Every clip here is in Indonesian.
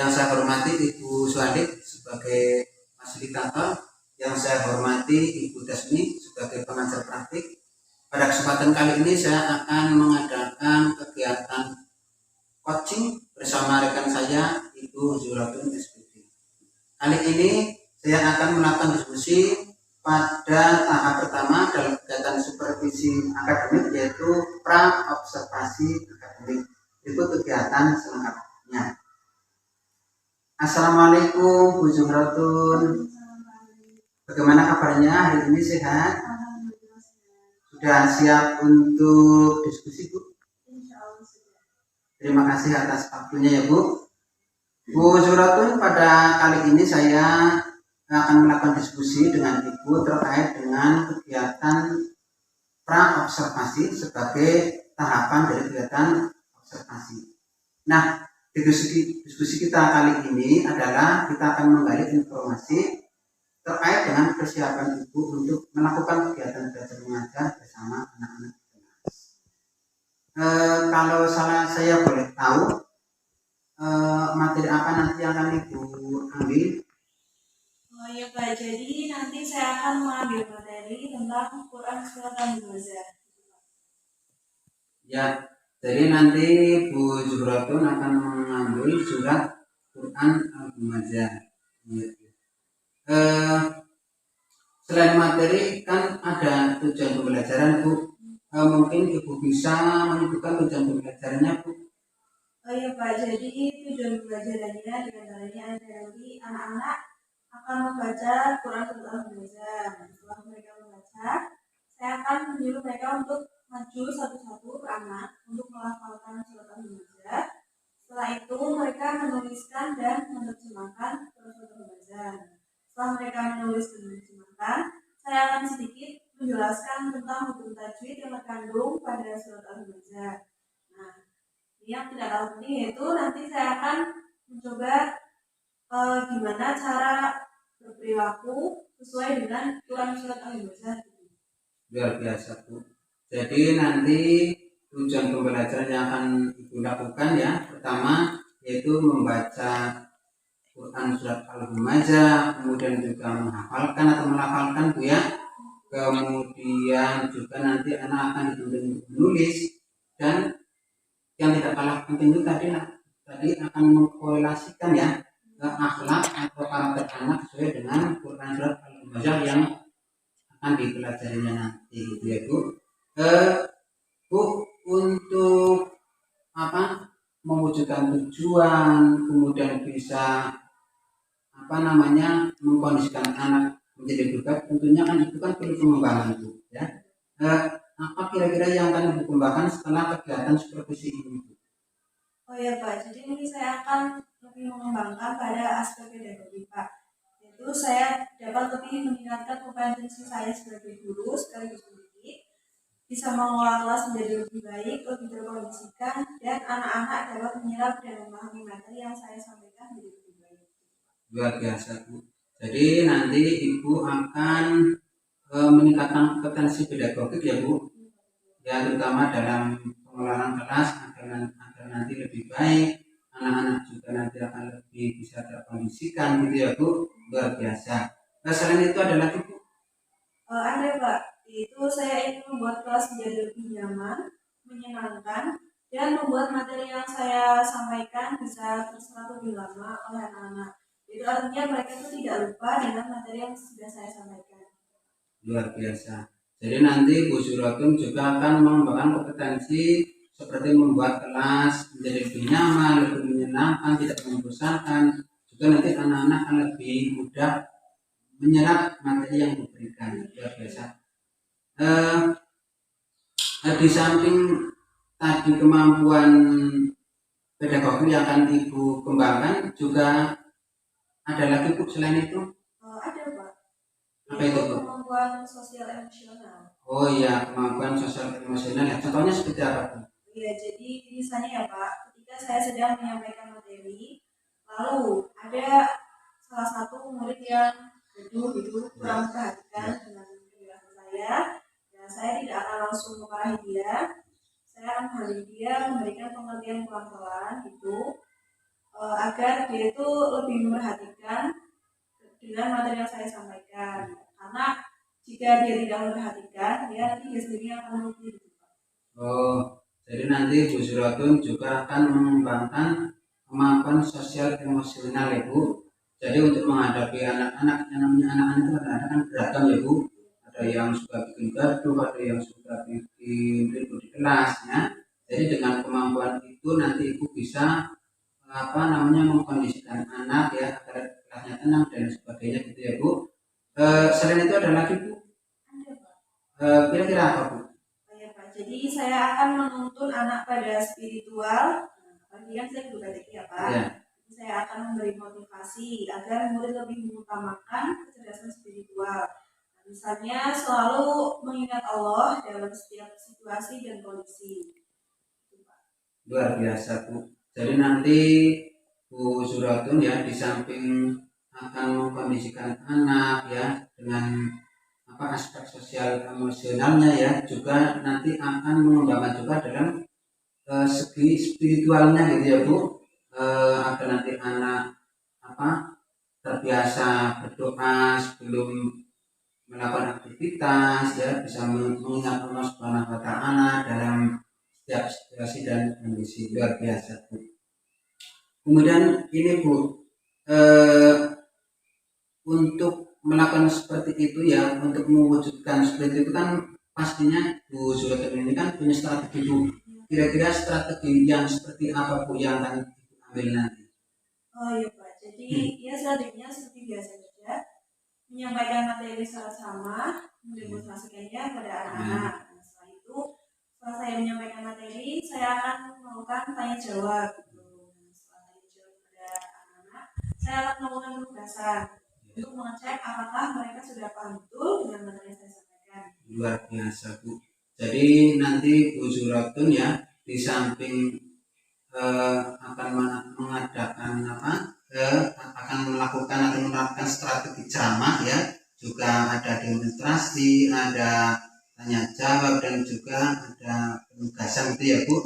Yang saya hormati Ibu Suhadik sebagai fasilitator, yang saya hormati Ibu Desmi sebagai pengajar praktik. Pada kesempatan kali ini saya akan mengadakan kegiatan coaching bersama rekan saya Ibu Zuratun SPD. Kali ini saya akan melakukan diskusi pada tahap pertama dalam kegiatan supervisi akademik, yaitu pra observasi akademik. Itu kegiatan selengkapnya. Assalamualaikum Bu Zuhratun. Bagaimana kabarnya hari ini, sehat? Sudah siap untuk diskusi, Bu? Terima kasih atas waktunya ya, Bu. Bu Zuhratun, pada kali ini saya akan melakukan diskusi dengan Ibu terkait dengan kegiatan pra observasi sebagai tahapan dari kegiatan observasi. Nah, diskusi kita kali ini adalah kita akan menggali informasi terkait dengan persiapan Ibu untuk melakukan kegiatan belajar mengajar bersama anak-anak kelas. Kalau saya boleh tahu, materi apa nanti yang akan Ibu ambil? Oh iya Pak, jadi nanti saya akan mengambil materi tentang Quran Surat Al-Humazah. Ya, jadi nanti Bu Zuhratun akan mengambil surat Quran Al-Humazah. Selain materi kan ada tujuan pembelajaran, Bu. Mungkin Ibu bisa menyebutkan tujuan pembelajarannya, Bu. Oh iya Pak, jadi tujuan pembelajarannya diantaranya nanti anak-anak akan membaca Quran Surat Al-Humazah. Setelah mereka membaca, saya akan menyuruh mereka untuk maju satu-satu per anak untuk melafalkan Surat Al-Humazah. Setelah itu mereka menuliskan dan menerjemahkan Surat Al-Humazah. Setelah mereka menulis dan menerjemahkan, saya akan sedikit menjelaskan tentang hukum tajwid yang terkandung pada Surat Al-Humazah. Nah, yang tidak kalah penting yaitu nanti saya akan mencoba gimana cara berperilaku sesuai dengan Quran Surat Al-Humazah. Luar biasa, Bu. Jadi nanti tujuan pembelajaran yang akan Ibu lakukan ya, pertama yaitu membaca Quran Surat Al-Humazah, kemudian juga menghafalkan atau melafalkan, Bu ya. Kemudian juga nanti anak akan dituntut menulis, dan yang tidak kalah penting itu tadi akan mengkorelasikan ya akhlak atau karakter anak sesuai dengan Quran Surat Al-Humazah yang akan dipelajarinya nanti, gitu ya, Bu. Bu, untuk mewujudkan tujuan, kemudian bisa mengkondisikan anak menjadi berbakat, tentunya kan itu kan perlu pengembangan, Bu ya. Apa kira-kira yang akan Ibu kembangkan setelah kegiatan supervisi ini, Bu? Oh ya Pak, jadi ini saya akan lebih mengembangkan pada aspek pedagogi Pak. Yaitu saya dapat lebih meningkatkan kompetensi saya sebagai guru sekaligus pendidik, bisa mengelola kelas menjadi lebih baik, lebih terkondisikan, dan anak-anak dapat menyerap dan memahami materi yang saya sampaikan menjadi lebih baik. Luar biasa, Bu. Jadi nanti Ibu akan meningkatkan kompetensi pedagogik ya, Bu. Ya, terutama dalam pengelolaan kelas agar nanti lebih baik, anak-anak juga nanti akan lebih bisa terkondisikan, gitu ya, Bu. Luar biasa. Nah, selain itu ada lagi, Bu? Ada Pak, itu saya ingin membuat kelas menjadi lebih nyaman, menyenangkan, dan membuat materi yang saya sampaikan bisa terserap lebih lama oleh anak-anak. Itu artinya mereka itu tidak lupa dengan materi yang sudah saya sampaikan. Luar biasa. Jadi nanti Bu Zuhratun juga akan mengembangkan kompetensi seperti membuat kelas menjadi lebih nyaman, lebih menyenangkan, tidak membosankan. Juga nanti anak-anak akan lebih mudah menyerap materi yang diberikan. Luar biasa. Di samping tadi kemampuan pedagogi yang akan Ibu kembangkan, juga ada lagi, Bu, selain itu? Ada Pak. Apa itu, Bu? Kemampuan sosial emosional. Oh iya, kemampuan sosial emosional ya. Contohnya seperti apa, Bu? Iya, jadi misalnya ya Pak, ketika saya sedang menyampaikan materi, lalu ada salah satu murid yang gaduh gitu, kurang perhatikan dengan penjelasan saya, ya saya tidak akan langsung memarahi dia, saya akan memarahi dia, memberikan pengertian pelan-pelan gitu. agar dia itu lebih memperhatikan dengan materi yang saya sampaikan. Karena jika dia tidak memperhatikan, dia nanti sendiri akan merugi. Oh, jadi nanti Bu Suratun juga akan mengembangkan kemampuan sosial emosional ya Bu. Jadi untuk menghadapi anak-anak, yang namanya anak-anak itu kadang-kadang kan beragam ya Bu. Ada yang suka bikin gaduh, ada yang suka bikin ribut di kelas ya. Jadi dengan kemampuan itu nanti Ibu bisa mengkondisikan anak ya agar kelasnya tenang dan sebagainya gitu ya Bu. Selain itu ada lagi Bu. Ada, Pak. Kira-kira apa Bu? Ya, Pak. Jadi saya akan menuntun anak pada spiritual. Apalagi kan saya guru BTK ya Pak. Ya. Saya akan memberi motivasi agar murid lebih mengutamakan kecerdasan spiritual. Misalnya selalu mengingat Allah dalam setiap situasi dan kondisi. Luar biasa Bu. Jadi nanti Bu Suratun ya di samping akan mengkondisikan anak ya dengan aspek sosial emosionalnya ya, juga nanti akan mengembangkan juga dalam segi spiritualnya gitu ya Bu. Agar nanti anak terbiasa berdoa sebelum melakukan aktivitas ya, bisa mengingat Allah Subhanahu wa taala dalam setiap situasi dan kondisi. Luar biasa Bu. Kemudian ini Bu, untuk melakukan seperti itu ya, untuk mewujudkan seperti itu kan pastinya Bu Suratun ini kan punya strategi Bu. Kira-kira strategi yang seperti apa Bu yang akan ambil nanti? Oh iya Pak, jadi ya strateginya seperti biasa saja, menyampaikan materi secara sama, mendemonstrasikannya pada anak-anak. Nah, setelah itu, setelah saya menyampaikan materi, saya akan melakukan tanya jawab. Setelah tanya jawab pada anak-anak, saya akan melakukan penugasan untuk mengecek apakah mereka sudah paham betul dengan materi yang saya sampaikan. Luar biasa Bu. Jadi nanti Bu Suratun ya di samping akan mengadakan akan melakukan atau menerapkan strategi ceramah ya, juga ada demonstrasi, ada tanya jawab dan juga ada penugasan gitu ya Bu.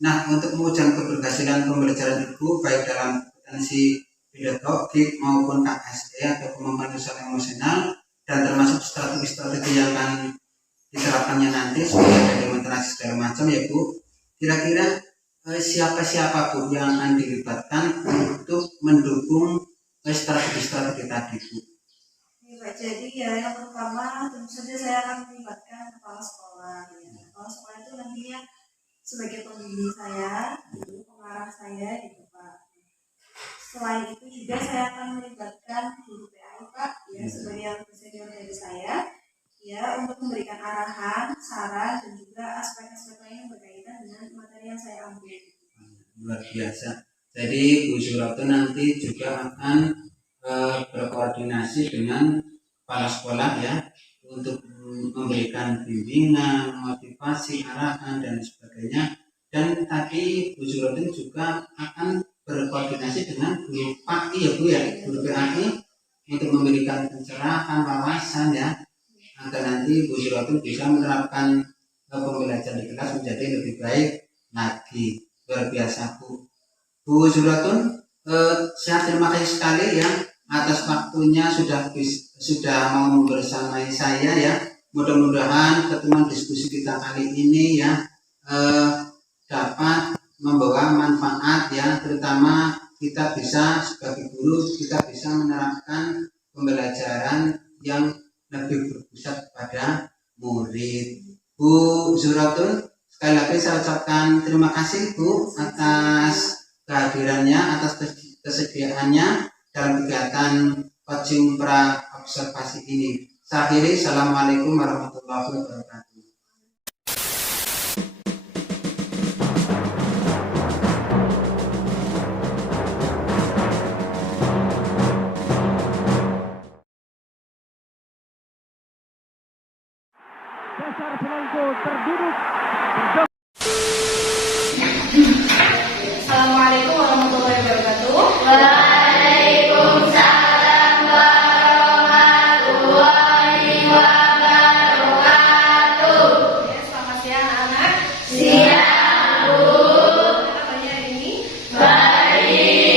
Nah, untuk mewujudkan keberhasilan pembelajaran Ibu baik dalam kompetensi pedagogik maupun KSE atau kemampuan sosial emosional dan termasuk strategi-strategi yang akan diterapkannya nanti seperti ada demonstrasi segala macam ya Bu. Kira-kira siapa-siapa Bu yang akan dilibatkan untuk mendukung strategi-strategi tadi Bu? Ya, jadi ya yang pertama tentu saja saya akan melibatkan kepala sekolah. Ya. Kepala sekolah itu nantinya sebagai pembimbing saya, pengarah saya gitu Pak. Selain itu juga saya akan melibatkan guru PAI Pak, ya sebagai yang senior dari saya, ya untuk memberikan arahan, saran dan juga aspek-aspek lain yang berkaitan dengan materi yang saya ambil. Luar biasa. Jadi Bu Suratun nanti juga akan berkoordinasi dengan kepala sekolah ya untuk memberikan bimbingan, motivasi, arahan dan sebagainya. Dan tadi Bu Suratun juga akan berkoordinasi dengan guru PAI ya Bu ya, guru PAI untuk memberikan pencerahan, wawasan ya, agar nanti Bu Suratun bisa menerapkan pembelajaran di kelas menjadi lebih baik lagi. Luar biasa Bu Suratun, saya terima kasih sekali ya atas waktunya sudah mau bersamai saya ya. Mudah-mudahan pertemuan diskusi kita kali ini ya dapat membawa manfaat ya, terutama kita bisa sebagai guru kita bisa menerapkan pembelajaran yang lebih berpusat pada murid. Bu Suratun, sekali lagi saya ucapkan terima kasih Bu atas kehadirannya, atas kesediaannya dalam kegiatan coaching pra observasi ini. Saya akhiri, assalamualaikum warahmatullahi wabarakatuh. Dasar penangguh terduduk. Assalamualaikum warahmatullahi wabarakatuh. Waalaikumsalam warahmatullahi wabarakatuh. Ya, selamat siang anak. Siang Bu. Apa kabarnya hari ini? Baik.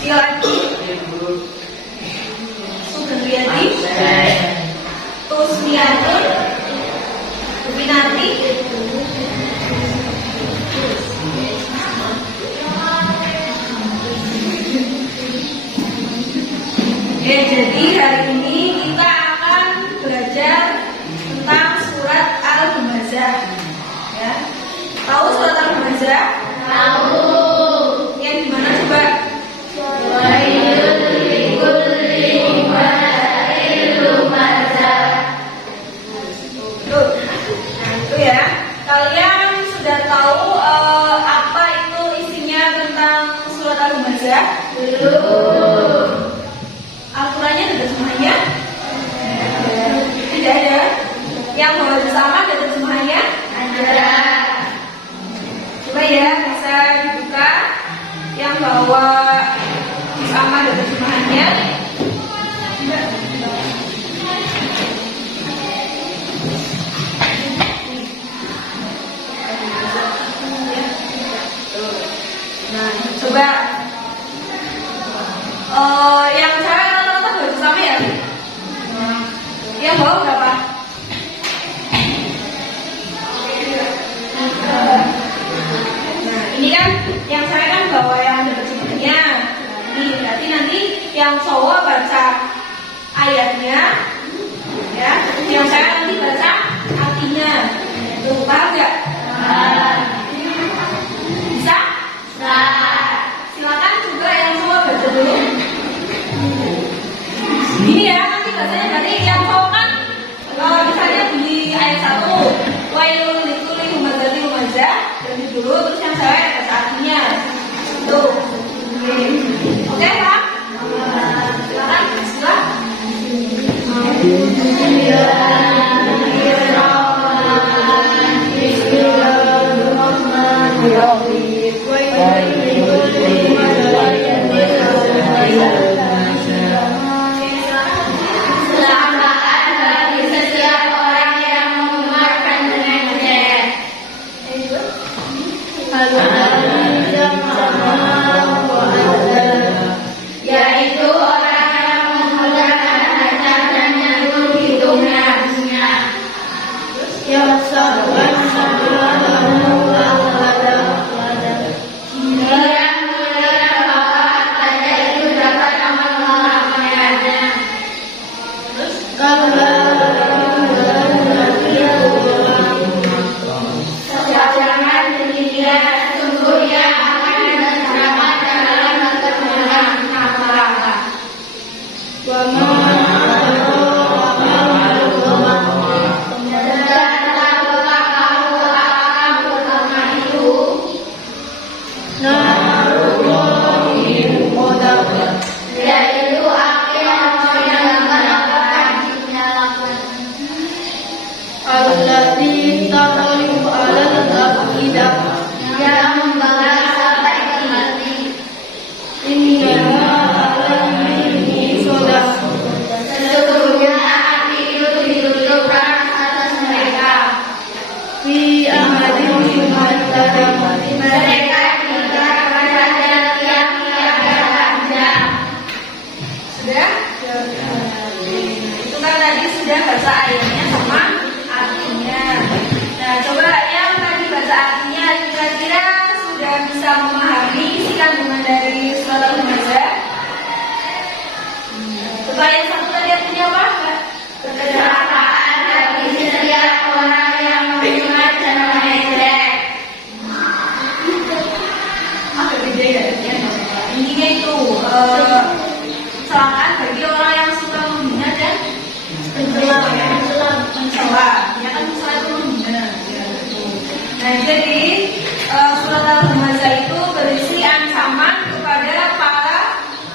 Setiawati, Sugandriati, Tusmiati, Winati, jadi hari ini kita akan belajar tentang surat Al-Humazah. Ya. Tahu surat Al-Humazah? Tahu. Yang dimana coba? Itu ya. Kalian sudah tahu apa itu isinya tentang surat Al-Humazah? Belum. Al-Qurannya ada terjemahannya? Tidak ada. Yang bawa bersama ada terjemahannya? Ada. Coba ya, bisa dibuka. Yang bawa bersama ada terjemahannya? Nah, coba. Yang saya rata-rata baru sama ya? Yang bawa berapa? Nah, ini kan yang saya kan bawa yang ada terjemahannya. Ini berarti nanti yang cowok baca ayatnya, ya. Yang saya nanti baca artinya. Tuh, paham nggak? Bisa? Silakan juga yang cowok baca dulu. Ini ya, nanti bahasanya berarti yang cowok kan misalnya di ayat 1 wailul likulli humazati humazah ganti dulu, terus yang cewek baca artinya. Tuh. Oke, Pak? Silakan. Yaitu orang yang menggunakan hajat dan yang hidungnya. Yang sabar yaitu api yang menyalakan dinyalakan. Allati taqalu alal afidah, yang membakar sampai ke hati. Inna alaihi sodah, sesungguhnya api itu ditujukan atas mereka. Fi ahadin muhaddadin, mereka tinggal pada tiang-tiang yang panjang. Sudah? Itu kan tadi sudah baca ayatnya sama artinya. Nah, coba yang tadi baca artinya kira-kira sudah bisa memahami isi kandungan dari surat Al-Humazah? Coba yang satu tadi artinya apa? Kecelakaan bagi setiap orang yang mengingat dan mengejek. Beda ya? Intinya itu kecelakaan bagi orang yang suka menghina dan mencela. Ya kan mencela itu menghina. Nah, jadi surat Al-Humazah itu berisi ancaman kepada para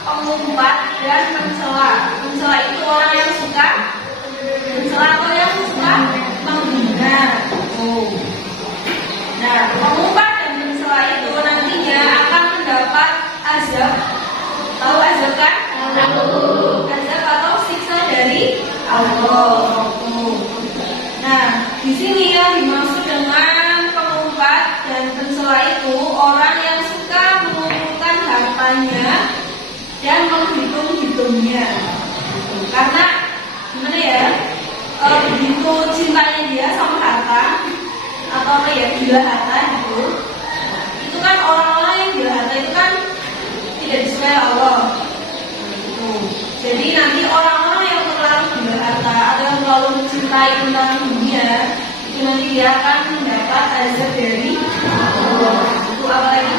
pengumpat dan pencela. Pencela itu orang yang suka mencela atau yang suka menghina. Nah, pengumpat dan pencela itu nantinya akan mendapat azab. Tahu azab kan? Azab atau siksa dari Allah. Nah, di sini yang dimaksud dengan pengumpat dan pencela itu orang yang suka mengumpulkan hartanya dunia. Karena gimana ya, begitu cintanya dia sama harta atau apa ya, gila harta gitu, itu kan orang-orang yang gila harta itu kan tidak disukai Allah. Jadi nanti orang-orang yang terlalu gila harta atau yang terlalu mencintai tentang dunia, itu nanti dia akan mendapat azab dari Allah. Itu apa lagi?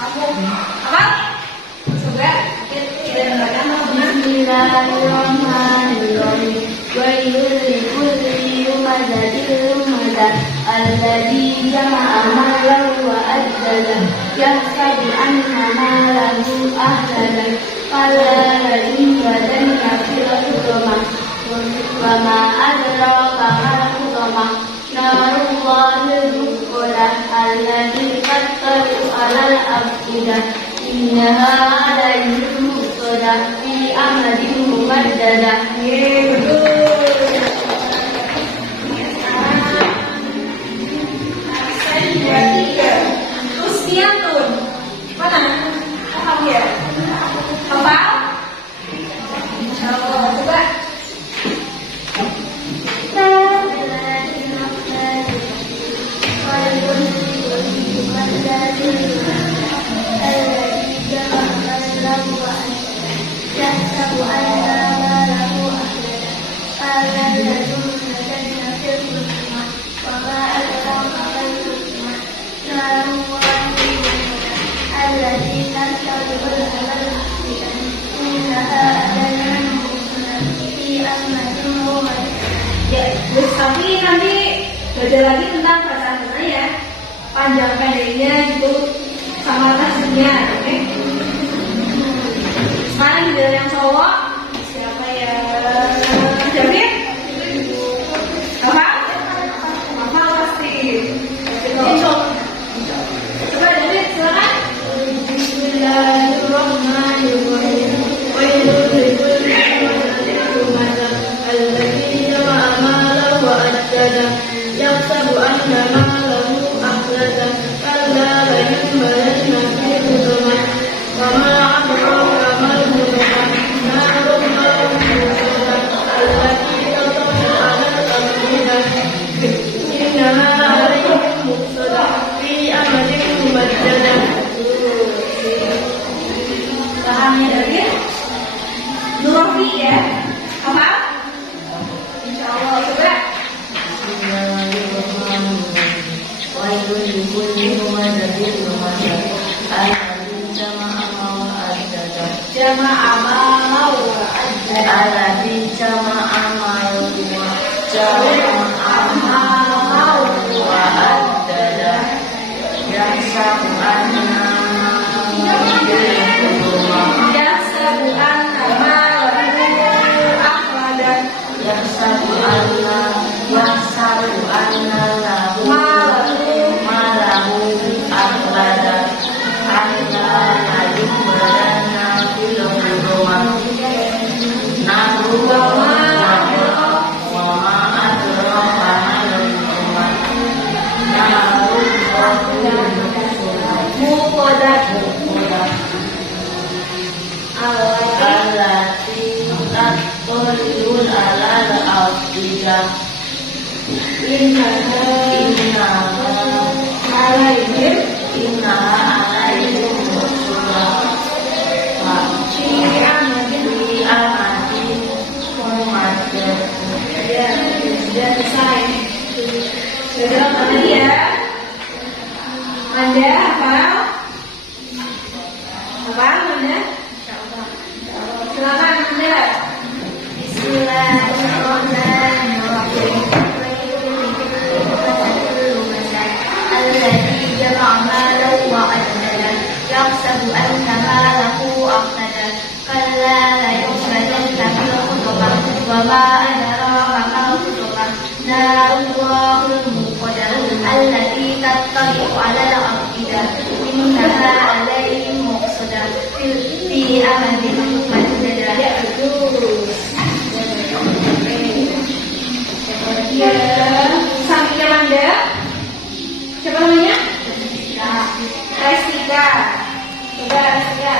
Kamu apa? Coba kita baca Bismillahirrahmanirrahim. Wailul likulli humazatil lumazah alladzi jama'a malahu wa addadah yahsabu anna malahu ahladah fala yunbadanna fil hutamah wa ma adraka mal hutamah narullahil muqadah allati tattali'u 'alal afidah innaha 'alaihim muqadah fi amadin mumaddadah. Ustiatun. Mana? Paham ya? Hafal? Insyaallah. Coba. Ya, tapi nanti belajar lagi tentang bacaan ya, panjang pendeknya gitu sama tasnya, oke? Sekarang giliran yang cowok, siapa ya? David? Apa? Apa pasti? Coba David, silakan. Bismillahirrahmanirrahim. Wailul likulli humazatil lumazah alladzi jama'a malahu wa addadah yahsabu anna malahu ahladah kalla layunbadanna fil hutamah wa ma adraka mal hutamah narullahil muqadah allati tattali'u 'alal afidah innaha 'alaihim muqadah fi amadin mumaddadah. Paham ya David? Nurafi ya? Apa? Insyaallah. Coba. Wailul likulli humazatil lumazah alladzi jama'a malahu wa addadah Jama'a malahu wa addadah. alladzi jama'a malahu wa addadah yahsabu anna Yahsabu anna malahu ahladah. yahsabu anna lahu malahu ahladah kalla layunbadanna fil hutamah allati tattali'u 'alal afidah innaha 'alaihim muqadah fi amadin mumaddadah. Ya, sudah selesai. Sudah mana ya? Anda hafal? Hafal Anda? Silakan Anda. Bismillahirrahmanirrahim. Alladzi jama'a malahu wa addadah yahsabu anna malahu ahladah kalla layunbadanna fil hutamah wa ma adraka mal hutamah narullahil muqadah allati tattali'u 'alal afidah innaha 'alaihim muqsadah fi amadin mumaddadah. Ya, sampingnya Anda. Siapa namanya? Restika. Coba Restika.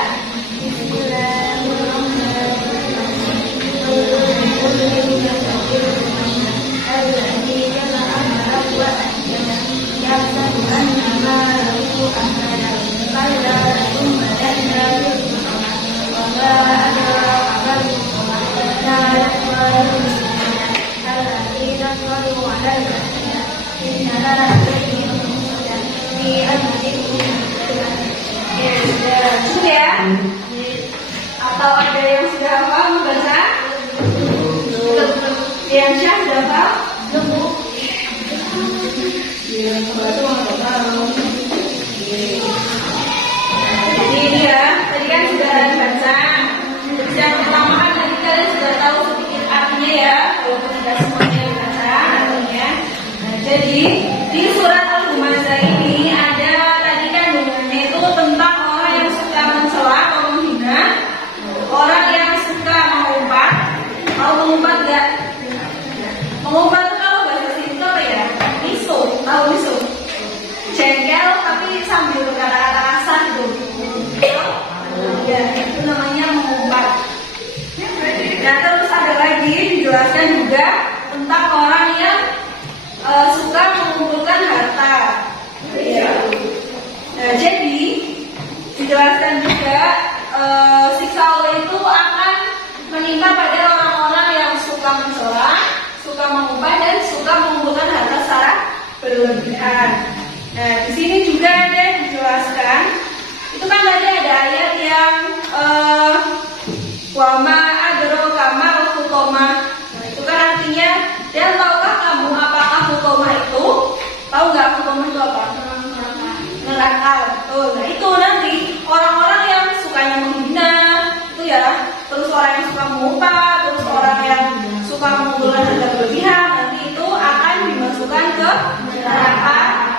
ya? Atau ada yang sudah hafal membaca? Yang Syah sudah hafal? Yang itu nggak tahu. Jadi ini ya, tadi kan sudah dibaca. Yang pertama kan tadi kalian sudah tahu sedikit artinya ya, walaupun tidak semuanya dibaca artinya. Nah, jadi di surat Al-Humazah ini ada tadi kandungannya itu tentang orang yang suka mencela atau menghina, orang yang suka mengumpat. Mau mengumpat nggak? Mengumpat itu kalau bahasa sini itu apa ya? Miso, tahu miso? Jengkel tapi sambil berkata-kata kasar gitu. Ya, itu namanya mengumpat. Nah, terus ada lagi dijelaskan juga tentang orang yang suka mengumpulkan harta. Nah, jadi dijelaskan juga siksa Allah itu akan menimpa pada orang-orang yang suka mencela, suka mengumpat dan suka mengumpulkan harta secara berlebihan. Nah, di sini juga ada dijelaskan. Itu kan tadi ada ayat yang wama adraka ma hutoma. Nah, itu kan artinya, dan tahukah kamu apakah hutoma itu? Tahu nggak hutoma itu apa? Neraka. Betul. Nah, itu nanti orang-orang yang sukanya menghina itu ya, terus orang yang suka mengumpat, terus orang yang suka mengumpulkan harta berlebihan, nanti itu akan dimasukkan ke neraka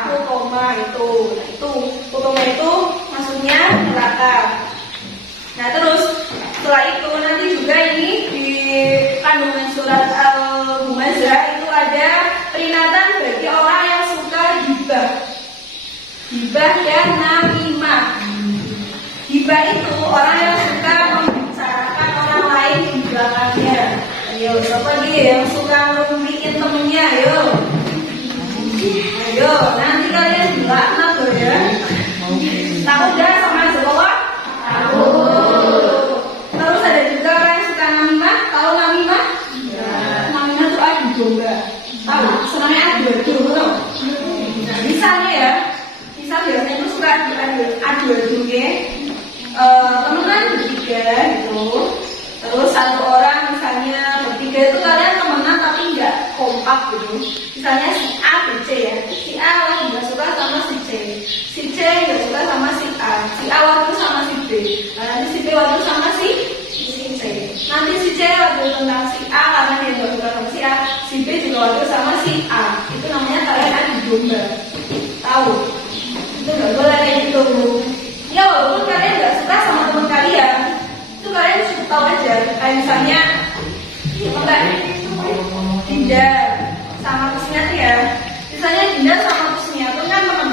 hutoma itu. Nah, itu hutoma itu maksudnya neraka. Nah, terus setelah itu nanti juga ini di kandungan surat Al-Humazah itu ada peringatan bagi orang yang suka hibah. Hibah dan namimah. Hibah itu orang yang suka membicarakan orang lain di belakangnya. Ayo, siapa dia yang suka ngerumiin temennya? Ayo, nanti kalian dilaknat loh ya. Takut gak sama azab Allah? Takut. Terus ada juga orang yang suka namimah. Tahu namimah? Namimah itu adu domba. Tahu? Senangnya adu-adu, betul? Nah, misalnya ya, biasanya itu suka adu-adu ya. Temenan bertiga gitu. Terus satu orang misalnya bertiga itu kalian temenan tapi nggak kompak gitu. Misalnya si A, B, C ya. Si A lagi nggak suka sama si C. Si C nggak suka sama si A. Si A waktu sama si B. Nah, nanti si B waktu sama si C. Nanti si C waktu tentang si A karena dia nggak suka sama si A. Si B juga waktu sama si A. Itu namanya kalian adu domba. Tahu? Itu nggak boleh kayak gitu. Ya walaupun kalian nggak suka sama teman kalian, itu kalian cukup tahu aja. Kayak misalnya Dinda sama Kusnya ya. Misalnya Dinda sama Kusnya itu kan teman.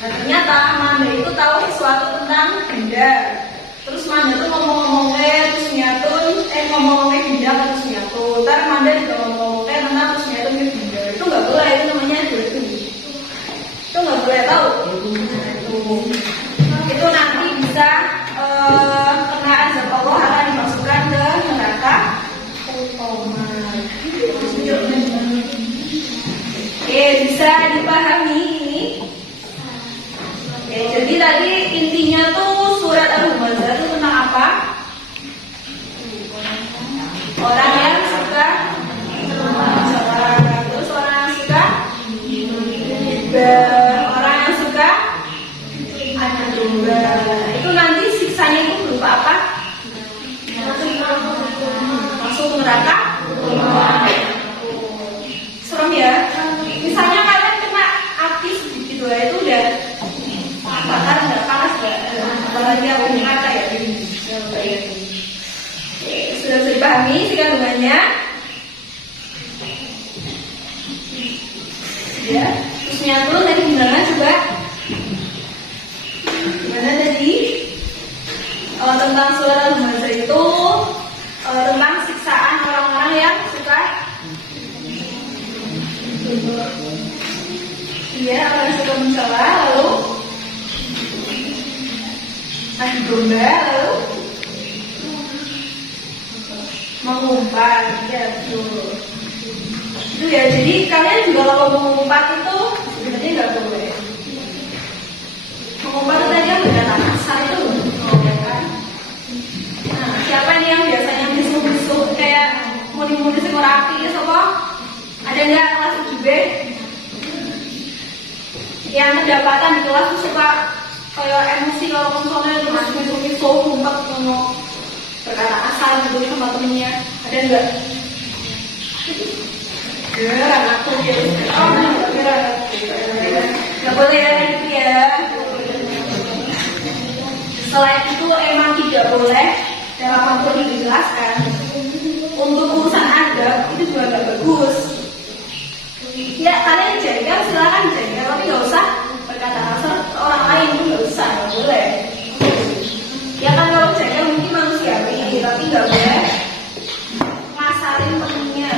Nah, ternyata Manda itu tahu sesuatu tentang Dinda. Terus Manda tuh ngomong-ngomongnya Kusnya tuh ngomong-ngomongnya Dinda ke Kusnya tuh. Ntar Manda juga ngomong-ngomongnya tentang Kusnya tuh ke Dinda. Itu nggak boleh, itu namanya adu. Itu nggak boleh tahu. Itu nanti bisa kena azab Allah, akan dimasukkan ke neraka hutoma. Oke, bisa dipahami ini? Oke, jadi tadi intinya tuh surat Al-Humazah itu tentang apa? Orang yang suka terus orang yang suka orang yang suka adu domba. Itu nanti siksanya itu berupa apa? Masuk neraka. Serem ya. Misalnya kalian kena api sedikit lah, itu udah bakar nggak, panas nggak? Apalagi aku neraka ya. Sudah dipahami sih kandungannya? Ya. Terus nyatu tadi gimana coba? Gimana tadi? Tentang surat Al-Humazah itu tentang siksaan orang-orang yang suka orang yang suka mencela, lalu adu domba, lalu mengumpat. Ya betul. Itu ya, jadi kalian juga kalau mengumpat itu sebenarnya nggak boleh. Mengumpat itu tadi yang berkata kasar itu. yang kedapatan di kelas tuh suka kayak emosi kalau konsolnya terus mikir-mikir ngumpet ngomong berkata asal gitu sama temennya. Ada enggak? Anakku ya. Oh, nggak boleh ya gitu ya. Selain itu emang tidak boleh dalam materi dijelaskan untuk urusan adab itu juga nggak bagus. Ya kalian jaga silakan jaga, tapi nggak usah berkata kasar ke orang lain, itu nggak usah, nggak boleh. Ya kan kalau jaga mungkin manusiawi, tapi nggak boleh ngasarin temennya,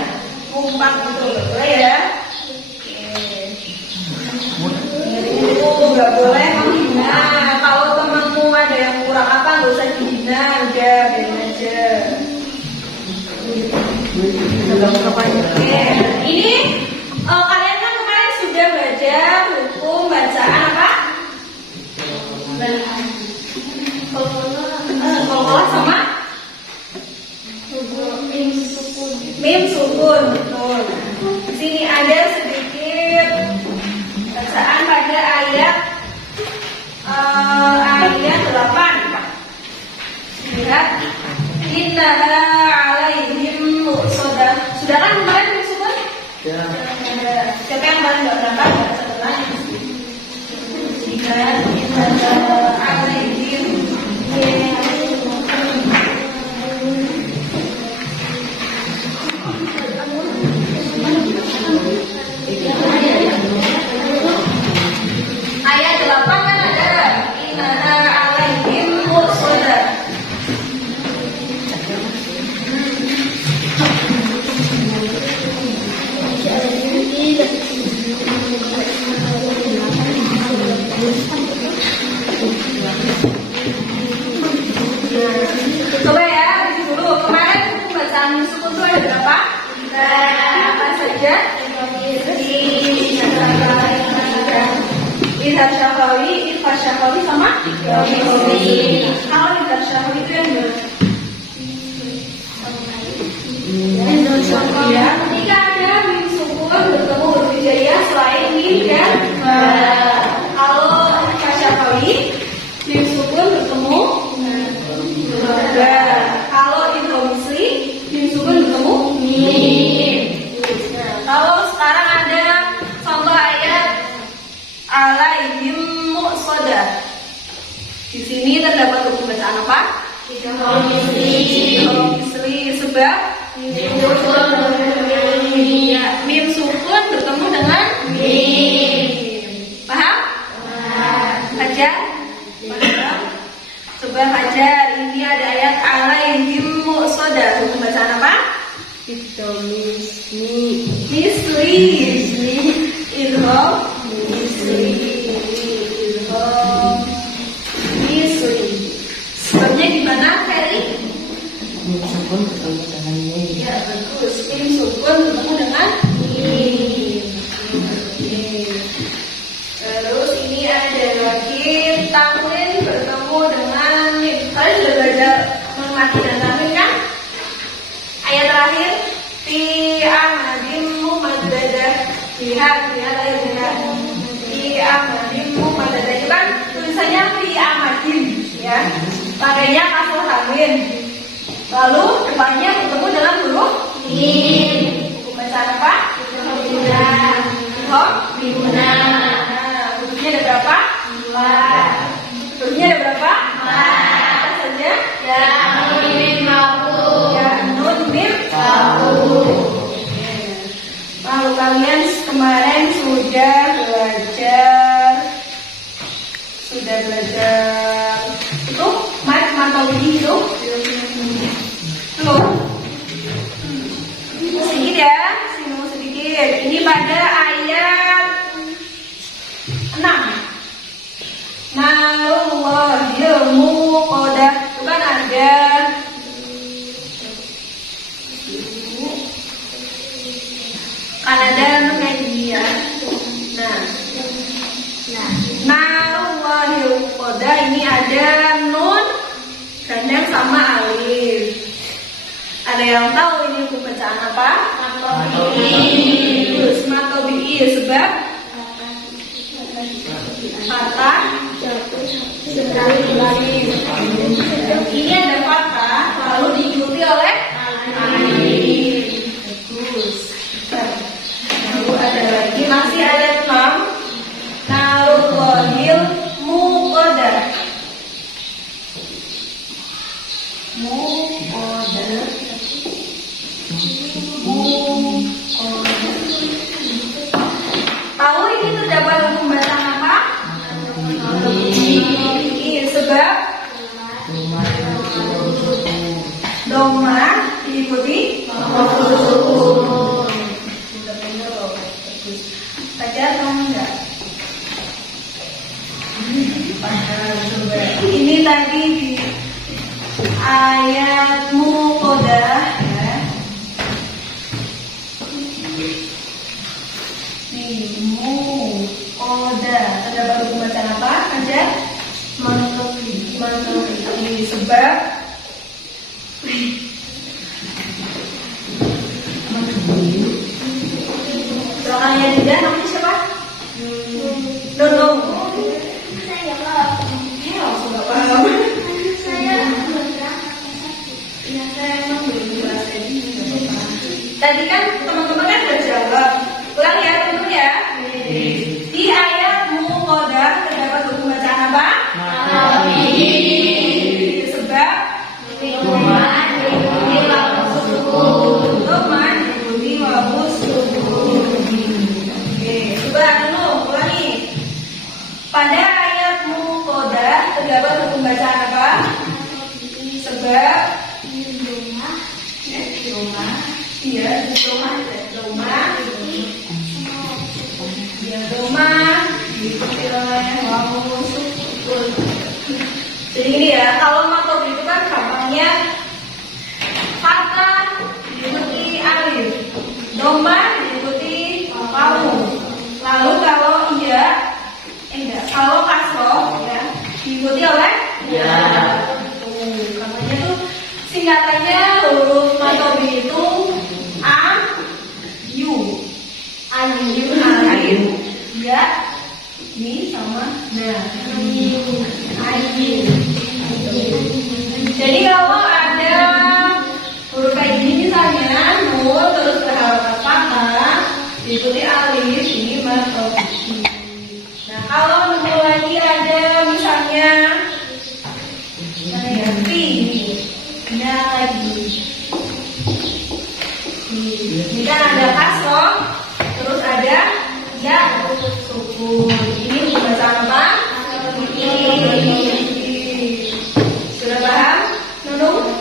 ngumpat gitu, nggak boleh ya. Nggak boleh menghina. Kalau temanmu ada yang kurang apa nggak usah dihina, udah biarin aja. Ini kalian kan kemarin sudah belajar hukum bacaan apa? Qalqalah sama mim sukun. Betul. Di sini ada sedikit bacaan pada ayat 8. Lihat, innaha alaihim muqsadah. Sudah kan kemarin sukun? Ya. Siapa yang kemarin nggak berangkat? Nggak setelah. Lihat, innaha alaihim. Ayat 8 kan ada innaha alaihim muqsadah. Coba ya, isi dulu. Kemarin bacaan sukun itu ada berapa? Apa saja? Idhar syafawi, ifar syafawi sama? Kalau idhar syafawi itu yang ya, ketika ada mim sukun bertemu huruf hijaiyah selain mim dan kalau ifar syafawi mim sukun bertemu kalau idgham misli mim sukun bertemu mim. Kalau sekarang ada contoh ayat alaihim muqsadah. Di sini terdapat hukum bacaan apa? Idgham misli sebab mim sukun bertemu dengan mim. Paham? Hajar? Paham? Coba hajar. Ini ada ayat alaihim muqsadah. Hukum bacaan apa? Misli. Idgham misli. Sebabnya gimana, Ferry? Mim sukun bertemu dengan mim. Ya bagus. Mim sukun bertemu dengan mim. Terus ini ada lagi tanwin bertemu dengan mim. Kalian sudah belajar mati dan tanwin kan? Ayat terakhir fi amadim mumaddadah. Lihat ayatnya. Fi amadim mumaddadah itu kan tulisannya fi amadim ya. Pakainya kasroh tanwin. Lalu depannya bertemu dalam huruf mim. Hukum bacaan apa? Bimuna. Hurufnya ada berapa? 4. Hurufnya ada berapa? 4. Apa saja? Ya mim maftuh. Ya nun mim maftuh. Lalu kalian kemarin sudah belajar itu matematika itu. Loh. Sedikit ya, sedikit. Ini pada ayat 6. Narullahil muqadah. Itu kan ada media. Narullahil muqadah ini ada nun gandeng sama alif. Ada yang tahu ini hukum bacaan apa? Terus matobi'i sebab Fathah sekali. Ini ada fathah lalu diikuti oleh alif. Bagus. Lalu ada lagi, masih ada 6. Narulohil muqaddar. Muqaddar. Tahu ini terdapat hukum bacaan apa? Sebab doma diikuti baca atau enggak? Ini tadi di ayat muqaddar ya. Nih, muqaddar terdapat hukum bacaan apa? Aja mengerti sebab silakan ya Dinda, namanya siapa? Nono. Saya Pak. Ya, langsung gak paham. Saya Ya, saya emang belum bahasa ini. Tadi kan teman-teman kan udah jawab. Ulang ya teman-teman ya. Di ayat muqaddar terdapat hukum bacaan apa? Sebab Doman diikuti wawu sukun. Oke, coba dulu ulangi. Pada ayat muqaddar terdapat hukum bacaan apa? Sebab rumah rumah, iya rumah, ya rumah diikuti oleh wawu sukun. Jadi gini ya, kalau makruf itu kan gampangnya fathah diikuti alif, doma diikuti wawu. Lalu kalau kalau kasroh ya diikuti oleh ya. Namanya tuh singkatannya huruf matobi itu ayu, ya, ini sama ayu. Jadi kalau ada huruf kayak gini misalnya nun terus berharokat fathah diikuti alif, ini matobi. Nah kalau nemu lagi ada misalnya lagi. Ini kan ada kasroh, terus ada ya sukun. Ini bacaan apa? Sudah paham? Nunung?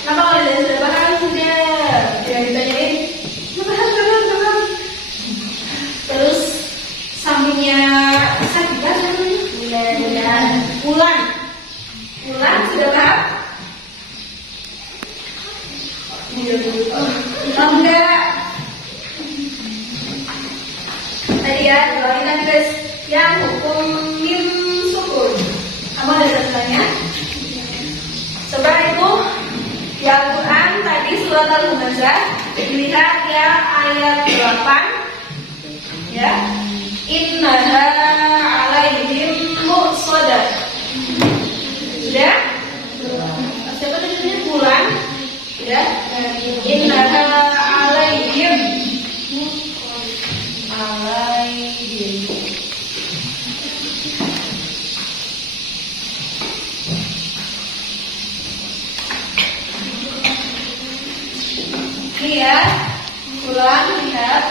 Kenapa kalau sudah paham sudah? Jangan ditanyain. Belum. Terus sampingnya Sabita Ulan sudah paham? Enggak. Tadi ya, kalau kita tulis yang hukum mim sukun. Kamu ada catatan? Setelah itu di Al-Quran tadi surat Al-Humazah dilihat ya ayat 8 ya. Innaha alaihim muqsadah. Sudah? Siapa tadi bulan? Ya. Innaha alaihim. Ini ya, bulan lihat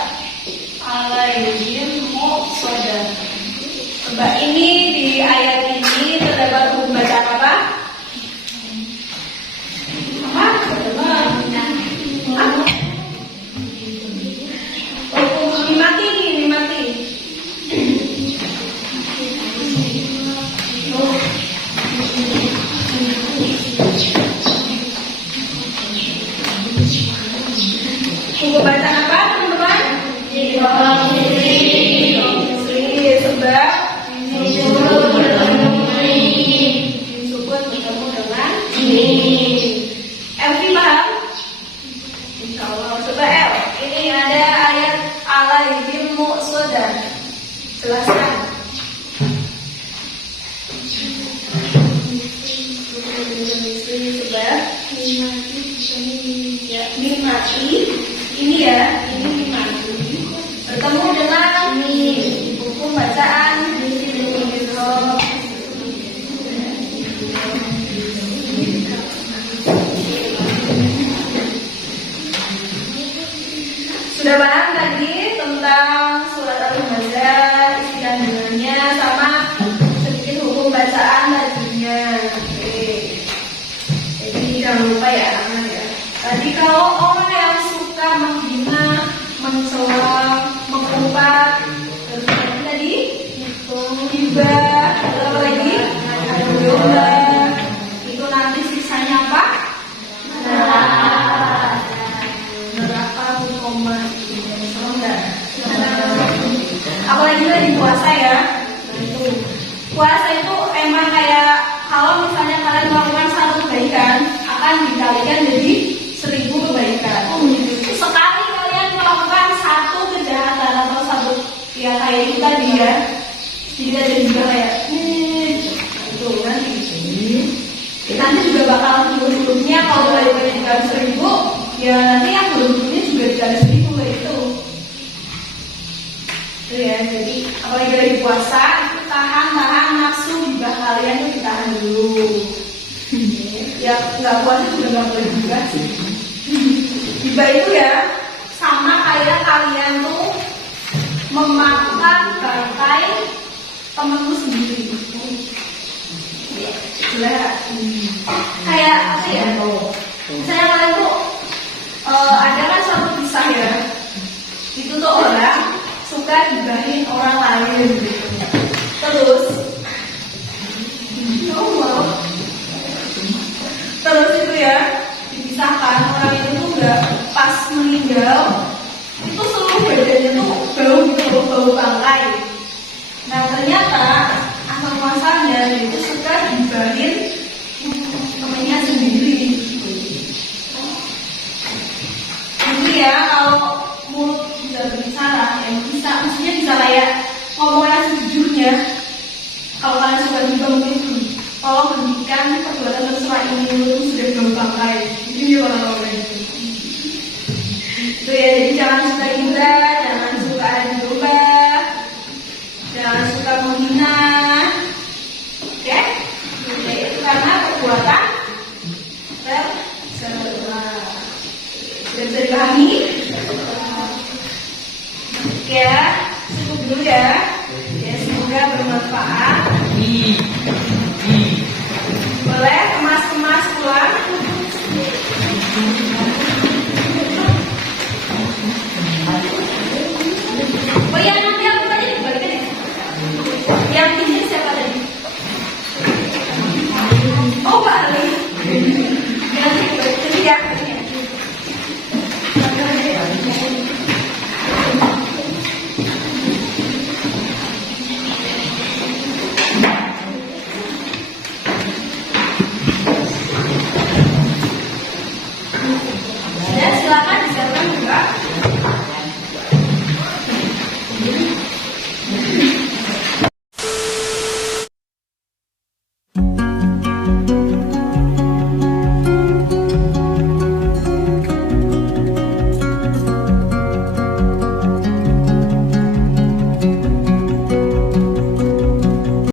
alaihim muqsadah. Coba ini di ayat ini terdapat hukum bacaan apa? Hukum mimati. Hukum bacaan apa teman-teman? Sebab Coba nikmati ini ya, ini nikmati bertemu dengan hukum bacaan sudah paham tadi tentang surat Al-Humazah, isi kandungannya sama sedikit hukum bacaan tadinya. Oke. Jadi jangan lupa ya anak ya. Tadi kalau orang yang suka menghina, mencela, mengumpat, terus tadi hibah, apa lagi? Ada itu nanti sisanya apa? Neraka koma. Serem nggak? Apalagi lagi puasa ya. Itu puasa itu emang kayak kalau misalnya kalian melakukan satu kebaikan akan dikalikan jadi 1000 kebaikan. Sekali kalian melakukan satu kejahatan atau satu ya kayak itu tadi ya, jadi ada juga kayak itu nanti juga bakal sebelumnya kalau kebaikannya dikali 1000 ya nanti yang belum-belumnya juga dikali 1000 kayak itu. Itu ya, jadi apalagi dari puasa itu tahan nafsu gibah kalian tuh ditahan dulu. Ya nggak puasa juga nggak boleh juga sih. Gibah itu ya sama kayak kalian tuh memakan bangkai temenmu sendiri. Gila. Kayak apa ya? Misalnya kalian tuh ada kan suatu kisah ya. Itu tuh orang suka gibahin orang lain gitu. Terus terus itu ya dipisahkan, orang itu tuh nggak pas meninggal itu seluruh badannya tuh bau gitu, bau bangkai. Nah ternyata asal muasalnya itu suka gibahin temennya sendiri. Jadi ya kalau mulut bisa berbicara, ya bisa, maksudnya bisa kayak ngomong yang sejujurnya. Kalau kalian suka gibah mungkin tolong hentikan perbuatan terserah ini dulu sudah bau bangkai. Ini orang-orang itu ya, jadi jangan suka